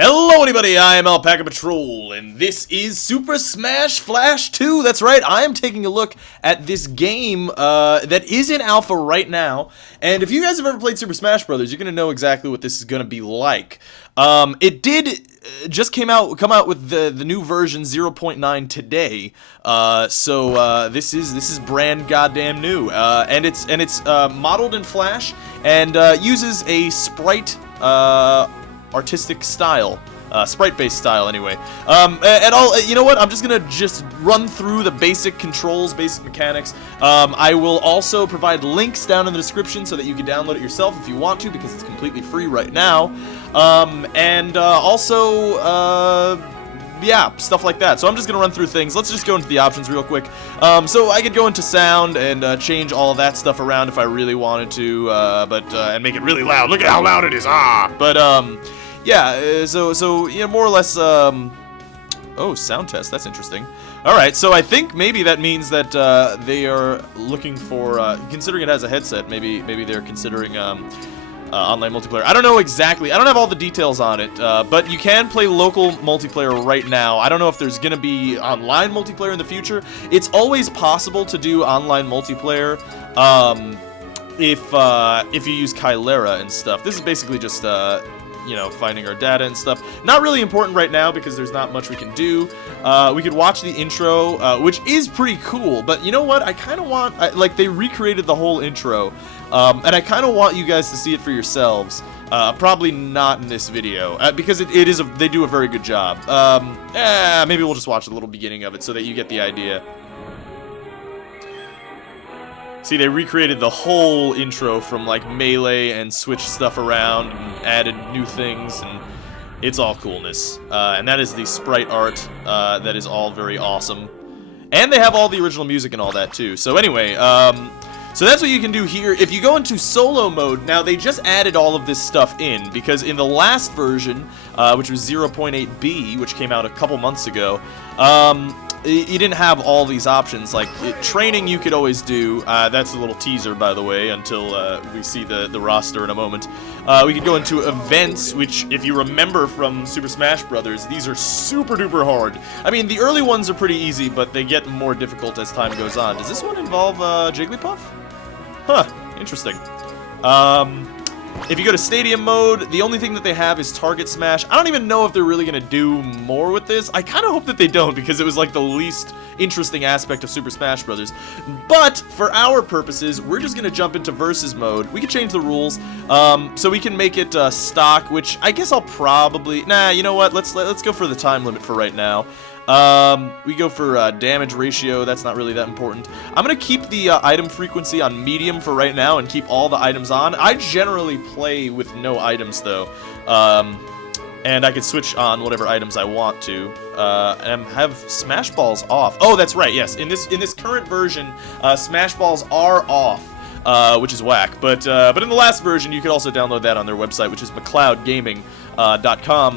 Hello everybody, I am Alpaca Patrol, and this is Super Smash Flash 2. That's right, I am taking a look at this game that is in alpha right now. And if you guys have ever played Super Smash Brothers, you're going to know exactly what this is going to be like. It did just come out with the new version 0.9 today. So this is brand goddamn new. And it's modeled in Flash and uses a sprite artistic style, sprite-based style anyway. And you know what? I'm just gonna run through the basic controls, basic mechanics. I will also provide links down in the description so that you can download it yourself if you want to, because it's completely free right now. Yeah, stuff like that. So I'm just gonna run through things. Let's just go into the options real quick. So I could go into sound and change all of that stuff around if I really wanted to, and make it really loud. Look at how loud it is! Yeah. So yeah, more or less. Oh, sound test. That's interesting. All right. So I think maybe that means that they are looking for, considering it has a headset. Maybe they're considering online multiplayer. I don't know exactly. I don't have all the details on it, but you can play local multiplayer right now. I don't know if there's going to be online multiplayer in the future. It's always possible to do online multiplayer if you use Kylera and stuff. This is basically just you know, finding our data and stuff. Not really important right now because there's not much we can do. We could watch the intro, which is pretty cool, but you know what? I kind of want, like, they recreated the whole intro, and I kind of want you guys to see it for yourselves. Probably not in this video, because they do a very good job. Maybe we'll just watch a little beginning of it so that you get the idea. See, they recreated the whole intro from, like, Melee and switched stuff around and added new things, and it's all coolness. And that is the sprite art. That is all very awesome. And they have all the original music and all that, too. So anyway, so that's what you can do here. If you go into solo mode, now they just added all of this stuff in, because in the last version, which was 0.8b, which came out a couple months ago, you didn't have all these options. Like, training you could always do. That's a little teaser, by the way, until we see the roster in a moment. We could go into events, which, if you remember from Super Smash Brothers, these are super duper hard. I mean, the early ones are pretty easy, but they get more difficult as time goes on. Does this one involve Jigglypuff? Huh, interesting. If you go to Stadium mode, the only thing that they have is Target Smash. I don't even know if they're really going to do more with this. I kind of hope that they don't, because it was like the least interesting aspect of Super Smash Brothers. But for our purposes, we're just going to jump into Versus mode. We can change the rules, so we can make it stock, which I guess I'll probably... Nah, you know what? Let's go for the time limit for right now. We go for damage ratio. That's not really that important. I'm going to keep the item frequency on medium for right now and keep all the items on. I generally play with no items, though. And I can switch on whatever items I want to. And have Smash Balls off. Oh, that's right, yes. In this current version, Smash Balls are off. Which is whack, but in the last version, you could also download that on their website, which is McLeodGaming.com.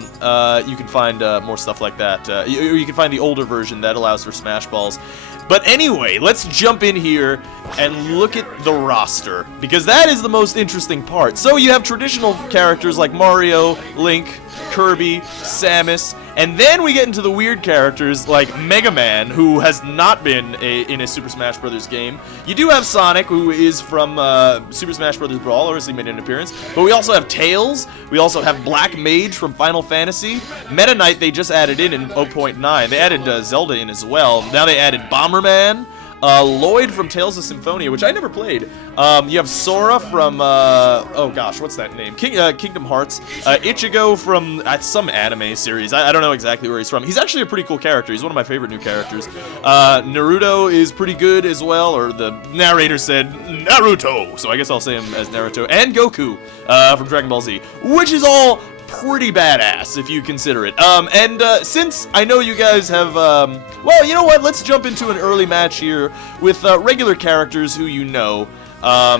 You can find more stuff like that. You can find the older version that allows for Smash Balls. But anyway, let's jump in here and look at the roster, because that is the most interesting part. So you have traditional characters like Mario, Link, Kirby, Samus, and then we get into the weird characters like Megaman, who has not been in a Super Smash Bros. Game. You do have Sonic, who is from Super Smash Bros. Brawl, obviously made an appearance, but we also have Tails, we also have Black Mage from Final Fantasy, Meta Knight they just added in 0.9, they added Zelda in as well, now they added Bomberman, Lloyd from Tales of Symphonia, which I never played. You have Sora from, oh gosh, what's that name? Kingdom Hearts. Ichigo from some anime series. I don't know exactly where he's from. He's actually a pretty cool character. He's one of my favorite new characters. Naruto is pretty good as well, or the narrator said Naruto, so I guess I'll say him as Naruto. And Goku from Dragon Ball Z, which is all pretty badass, if you consider it. Since I know you guys have, well, you know what? Let's jump into an early match here with regular characters who you know,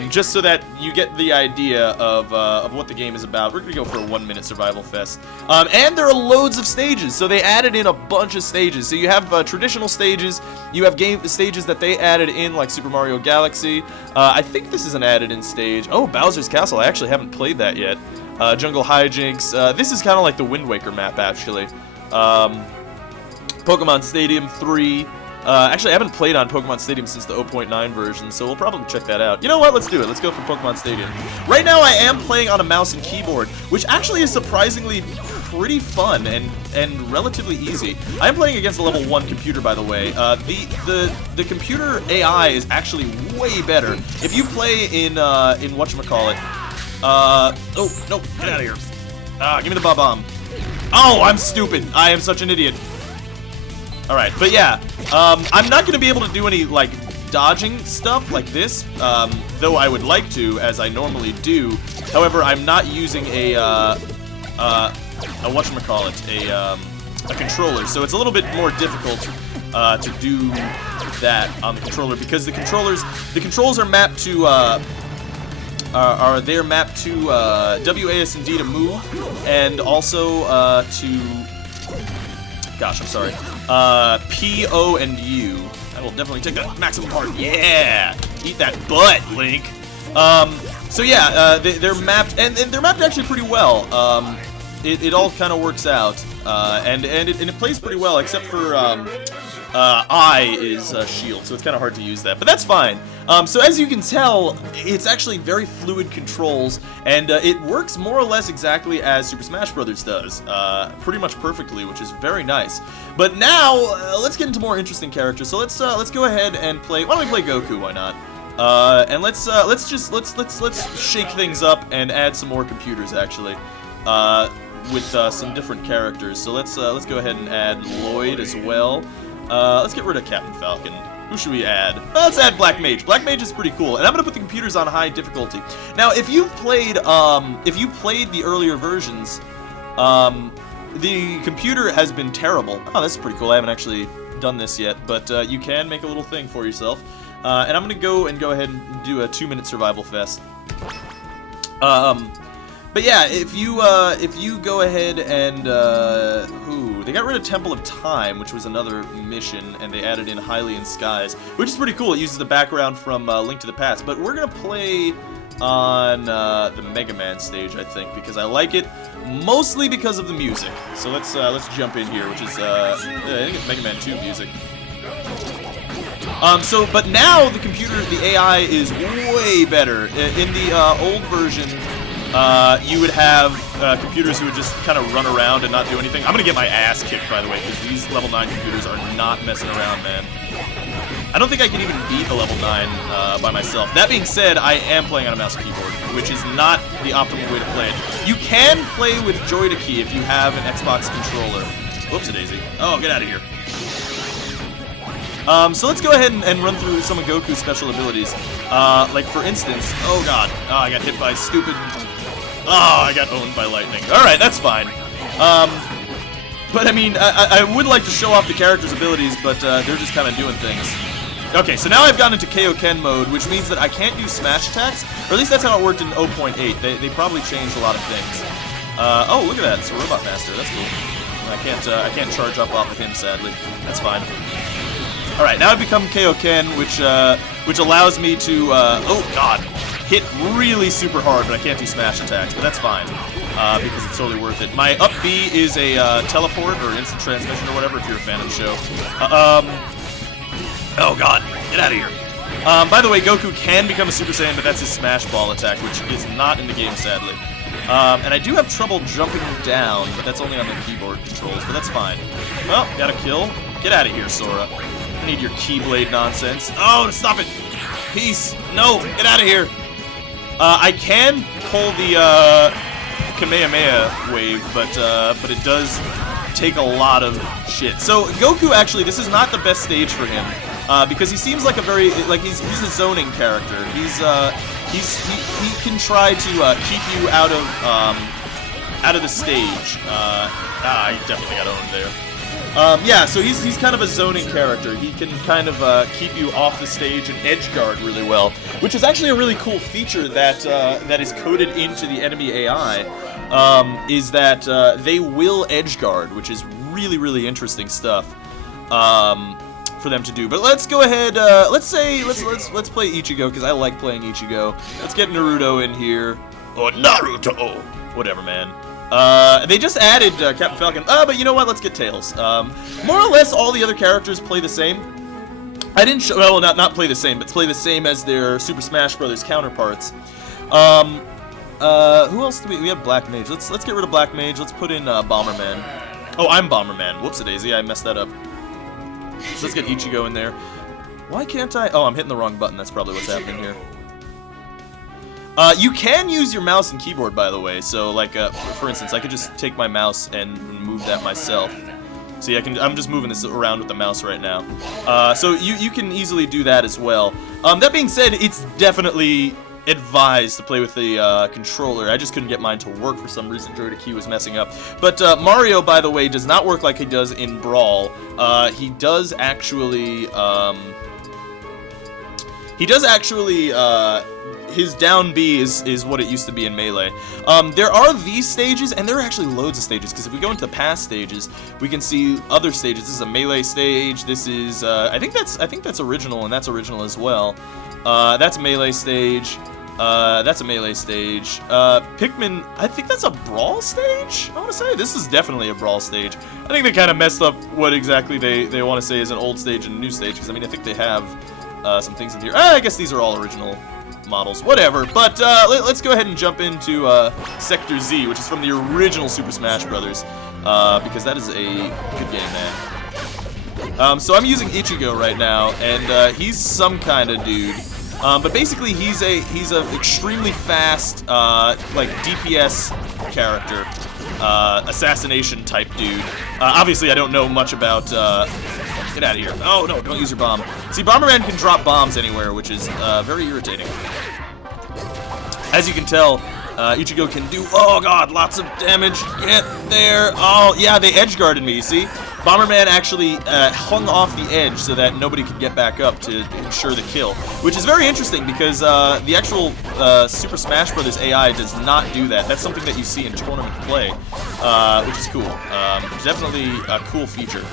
just so that you get the idea of what the game is about. We're gonna go for a 1-minute survival fest. And there are loads of stages, so they added in a bunch of stages. So you have traditional stages, you have stages that they added in, like Super Mario Galaxy. I think this is an added-in stage. Oh, Bowser's Castle. I actually haven't played that yet. Jungle Hijinks. This is kind of like the Wind Waker map, actually. Pokemon Stadium 3. Actually, I haven't played on Pokemon Stadium since the 0.9 version, so we'll probably check that out. You know what? Let's do it. Let's go for Pokemon Stadium. Right now, I am playing on a mouse and keyboard, which actually is surprisingly pretty fun and relatively easy. I am playing against a level 1 computer, by the way. The computer AI is actually way better. If you play in whatchamacallit, oh, no, get out of here. Give me the Bob-omb. Oh, I'm stupid. I am such an idiot. Alright, but yeah, I'm not going to be able to do any, like, dodging stuff like this, though I would like to, as I normally do. However, I'm not using a controller, so it's a little bit more difficult to do that on the controller, because the controls are mapped to, they're mapped to WASD to move, and also to, gosh, I'm sorry, P, O, and U. I will definitely take that maximum part. Yeah! Eat that butt, Link! So yeah, they're mapped, and they're mapped actually pretty well. It all kind of works out, and it plays pretty well, except for, I is shield, so it's kind of hard to use that, but that's fine. So as you can tell, it's actually very fluid controls, and it works more or less exactly as Super Smash Bros. Does, pretty much perfectly, which is very nice. But now, let's get into more interesting characters. So let's go ahead and play. Why don't we play Goku? Why not? And let's shake things up and add some more computers actually, with some different characters. So let's go ahead and add Lloyd as well. Let's get rid of Captain Falcon. Who should we add? Let's add Black Mage. Black Mage is pretty cool, and I'm gonna put the computers on high difficulty. Now, if you played the earlier versions, the computer has been terrible. Oh, this is pretty cool. I haven't actually done this yet, but you can make a little thing for yourself. And I'm gonna go ahead and do a 2-minute survival fest. But yeah, if you go ahead and they got rid of Temple of Time, which was another mission, and they added in Hylian Skies, which is pretty cool. It uses the background from Link to the Past. But we're gonna play on the Mega Man stage, I think, because I like it mostly because of the music. So let's jump in here, which is I think it's Mega Man 2 music. But now the AI is way better. In the old version, you would have computers who would just kind of run around and not do anything. I'm gonna get my ass kicked, by the way, because these level 9 computers are not messing around, man. I don't think I can even beat a level 9 by myself. That being said, I am playing on a mouse and keyboard, which is not the optimal way to play it. You can play with Joy-to-Key if you have an Xbox controller. Whoops-a-daisy. Oh, get out of here. So let's go ahead and run through some of Goku's special abilities. Like, for instance, oh god, I got hit by stupid... Oh, I got owned by lightning. Alright, that's fine. But I mean, I would like to show off the character's abilities, but they're just kind of doing things. Okay, so now I've gone into Kaioken mode, which means that I can't do smash attacks, or at least that's how it worked in 0.8. They probably changed a lot of things. Oh, look at that, it's a Robot Master, that's cool. I can't charge up off of him, sadly. That's fine. Alright, now I've become Kaioken, which allows me to, oh god, hit really super hard, but I can't do smash attacks, but that's fine, because it's totally worth it. My up B is a teleport, or instant transmission, or whatever, if you're a fan of the show. Oh god, get out of here. By the way, Goku can become a Super Saiyan, but that's his Smash Ball attack, which is not in the game, sadly. And I do have trouble jumping down, but that's only on the keyboard controls, but that's fine. Well, got a kill. Get out of here, Sora. I need your Keyblade nonsense. Oh, stop it! Peace! No, get out of here! I can pull the Kamehameha wave, but it does take a lot of shit. So Goku, actually, this is not the best stage for him, because he seems like a very he's a zoning character. He can try to keep you out of the stage. I definitely got owned there. Yeah, so he's kind of a zoning character. He can kind of keep you off the stage and edge guard really well, which is actually a really cool feature that is coded into the enemy AI. Is that they will edge guard, which is really, really interesting stuff for them to do. But let's go ahead. Let's play Ichigo, because I like playing Ichigo. Let's get Naruto in here. Oh, Naruto! Whatever, man. They just added Captain Falcon. But you know what? Let's get Tails. More or less, all the other characters play the same. I didn't show. Well, not play the same, but play the same as their Super Smash Bros. Counterparts. Who else do we have? Black Mage. Let's get rid of Black Mage. Let's put in Bomberman. Oh, I'm Bomberman. Whoops-a-daisy, I messed that up. So let's get Ichigo in there. Why can't I? Oh, I'm hitting the wrong button. That's probably what's happening here. You can use your mouse and keyboard, by the way. So, like, for instance, I could just take my mouse and move that myself. See, I'm just moving this around with the mouse right now. So you can easily do that as well. That being said, it's definitely advised to play with the controller. I just couldn't get mine to work for some reason. Joy to Key was messing up. But Mario, by the way, does not work like he does in Brawl. He does actually. His down B is what it used to be in Melee. There are these stages, and there are actually loads of stages, because if we go into past stages, we can see other stages. This is a Melee stage. This is, I think that's original, and that's original as well. That's a Melee stage. That's a Melee stage. Pikmin, I think that's a Brawl stage? I want to say this is definitely a Brawl stage. I think they kind of messed up what exactly they want to say is an old stage and a new stage, because I mean, I think they have some things in here. I guess these are all original models, whatever. But let's go ahead and jump into Sector Z, which is from the original Super Smash Bros. Because that is a good game, man. So I'm using Ichigo right now, and he's some kind of dude. But basically, he's a extremely fast, like DPS character, assassination type dude. Obviously, I don't know much about. Get out of here! Oh no! Don't use your bomb. See, Bomberman can drop bombs anywhere, which is very irritating. As you can tell, Ichigo can do. Oh god, lots of damage. Get there! Oh yeah, they edge guarded me. You see? Bomberman actually hung off the edge so that nobody could get back up to ensure the kill, which is very interesting because the actual Super Smash Bros. AI does not do that. That's something that you see in tournament play, which is cool. Definitely a cool feature.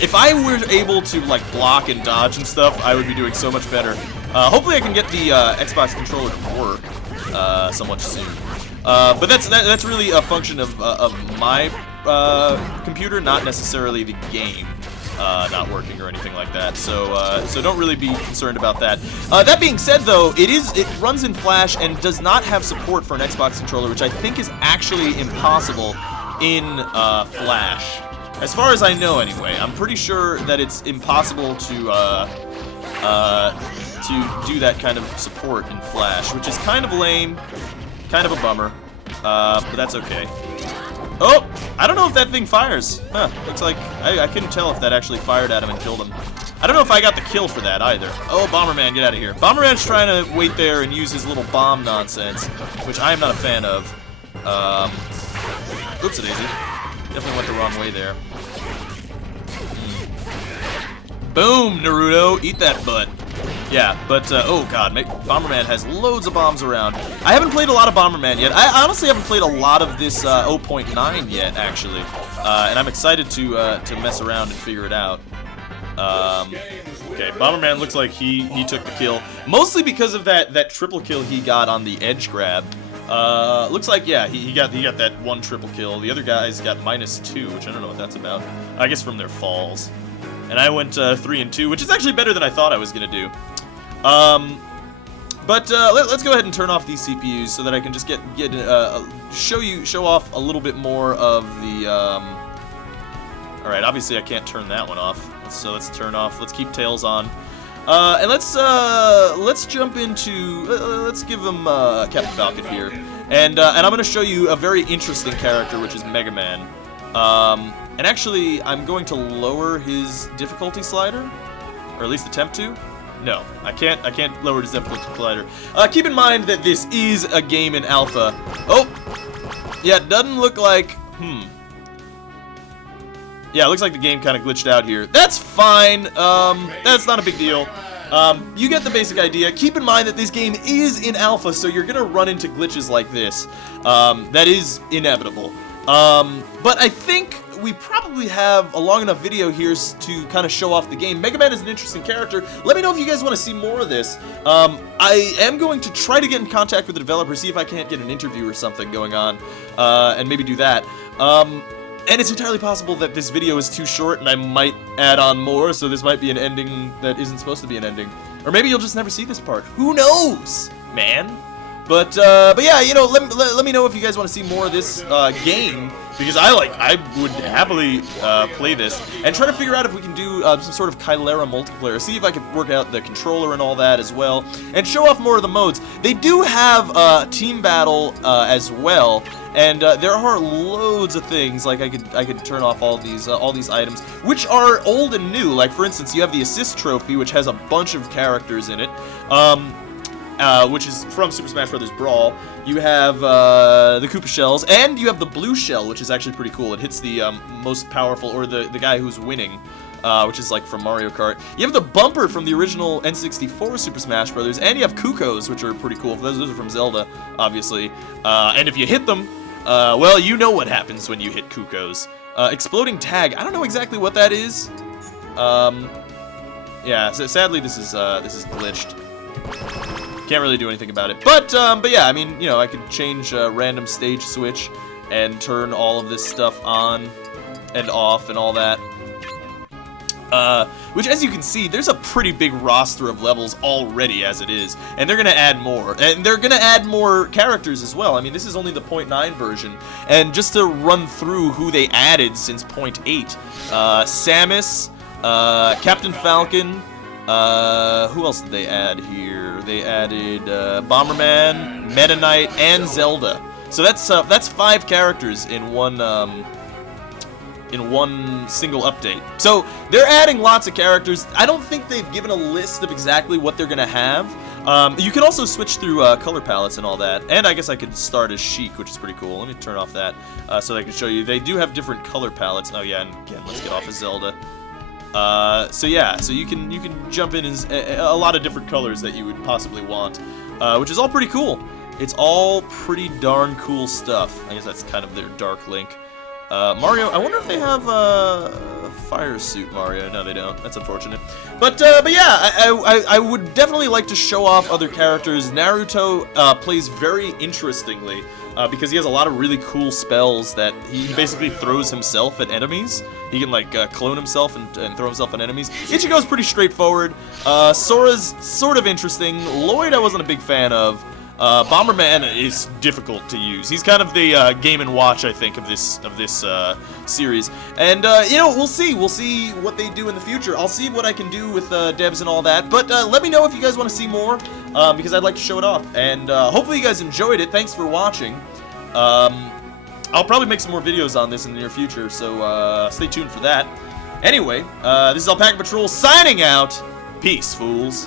If I were able to like block and dodge and stuff, I would be doing so much better. Hopefully I can get the Xbox controller to work somewhat soon. But that's really a function of my computer, not necessarily the game not working or anything like that. So don't really be concerned about that. That being said, though, it runs in Flash and does not have support for an Xbox controller, which I think is actually impossible in Flash. As far as I know, anyway, I'm pretty sure that it's impossible to do that kind of support in Flash, which is kind of lame, kind of a bummer, but that's okay. Oh, I don't know if that thing fires. Huh, looks like I couldn't tell if that actually fired at him and killed him. I don't know if I got the kill for that either. Oh, Bomberman, get out of here. Bomberman's trying to wait there and use his little bomb nonsense, which I am not a fan of. Oops-a-daisy. Definitely went the wrong way there. Boom, Naruto, eat that butt. Yeah, but, oh god, Bomberman has loads of bombs around. I haven't played a lot of Bomberman yet. I honestly haven't played a lot of this 0.9 yet, actually. And I'm excited to mess around and figure it out. Okay, Bomberman looks like he took the kill. Mostly because of that triple kill he got on the edge grab. Looks like, yeah, he got that one triple kill. The other guys got -2, which I don't know what that's about. I guess from their falls. And I went 3 and 2, which is actually better than I thought I was gonna do. Let's go ahead and turn off these CPUs so that I can just show off a little bit more of the. All right, obviously I can't turn that one off, so let's turn off. Let's keep Tails on, and let's jump into. Let's give him Captain Falcon here, and I'm gonna show you a very interesting character, which is Megaman. And actually, I'm going to lower his difficulty slider, or at least attempt to. No, I can't lower his difficulty slider. Keep in mind that this is a game in alpha. Oh, yeah, it doesn't look like. Yeah, it looks like the game kind of glitched out here. That's fine. That's not a big deal. You get the basic idea. Keep in mind that this game is in alpha, so you're gonna run into glitches like this. That is inevitable. But I think we probably have a long enough video here to kind of show off the game. Megaman is an interesting character. Let me know if you guys want to see more of this. I am going to try to get in contact with the developer, see if I can't get an interview or something going on, and maybe do that. And it's entirely possible that this video is too short and I might add on more, so this might be an ending that isn't supposed to be an ending. Or maybe you'll just never see this part. Who knows, man? But yeah, you know, let me know if you guys want to see more of this game, because I would happily play this and try to figure out if we can do some sort of Chilera multiplayer. See if I can work out the controller and all that as well, and show off more of the modes. They do have team battle as well, and there are loads of things. Like I could turn off all these items, which are old and new. Like for instance, you have the assist trophy, which has a bunch of characters in it. Which is from Super Smash Bros. Brawl. You have the Koopa shells, and you have the blue shell, which is actually pretty cool. It hits the most powerful, or the guy who's winning, which is like from Mario Kart. You have the bumper from the original N64 Super Smash Bros., and you have Kukos, which are pretty cool. Those are from Zelda, obviously. And if you hit them, well, you know what happens when you hit Kukos. Exploding tag. I don't know exactly what that is. Yeah. So sadly, this is glitched. Can't really do anything about it, but yeah, I mean, you know, I could change random stage switch and turn all of this stuff on and off and all that. Which, as you can see, there's a pretty big roster of levels already as it is, and they're gonna add more, and they're gonna add more characters as well. I mean, this is only the 0.9 version, and just to run through who they added since 0.8, Samus, Captain Falcon. Who else did they add here? They added Bomberman, Meta Knight, and Zelda. So that's 5 characters in one single update. So they're adding lots of characters. I don't think they've given a list of exactly what they're gonna have. You can also switch through color palettes and all that. And I guess I could start as Sheik, which is pretty cool. Let me turn off that so I can show you. They do have different color palettes. Oh yeah, and again, let's get off of Zelda. So yeah, so you can jump in as a lot of different colors that you would possibly want, which is all pretty cool. It's all pretty darn cool stuff. I guess that's kind of their Dark Link. Mario, I wonder if they have Fire Suit Mario. No, they don't. That's unfortunate. But yeah, I would definitely like to show off other characters. Naruto plays very interestingly. Because he has a lot of really cool spells that he basically throws himself at enemies. He can like clone himself and throw himself at enemies. Ichigo's pretty straightforward. Sora's sort of interesting. Lloyd I wasn't a big fan of. Bomberman is difficult to use. He's kind of the Game & Watch, I think, of this series. And you know, we'll see what they do in the future. I'll see what I can do with devs and all that. But let me know if you guys want to see more, because I'd like to show it off. And hopefully you guys enjoyed it. Thanks for watching. I'll probably make some more videos on this in the near future, so stay tuned for that. Anyway, this is Alpaca Patrol signing out. Peace, fools.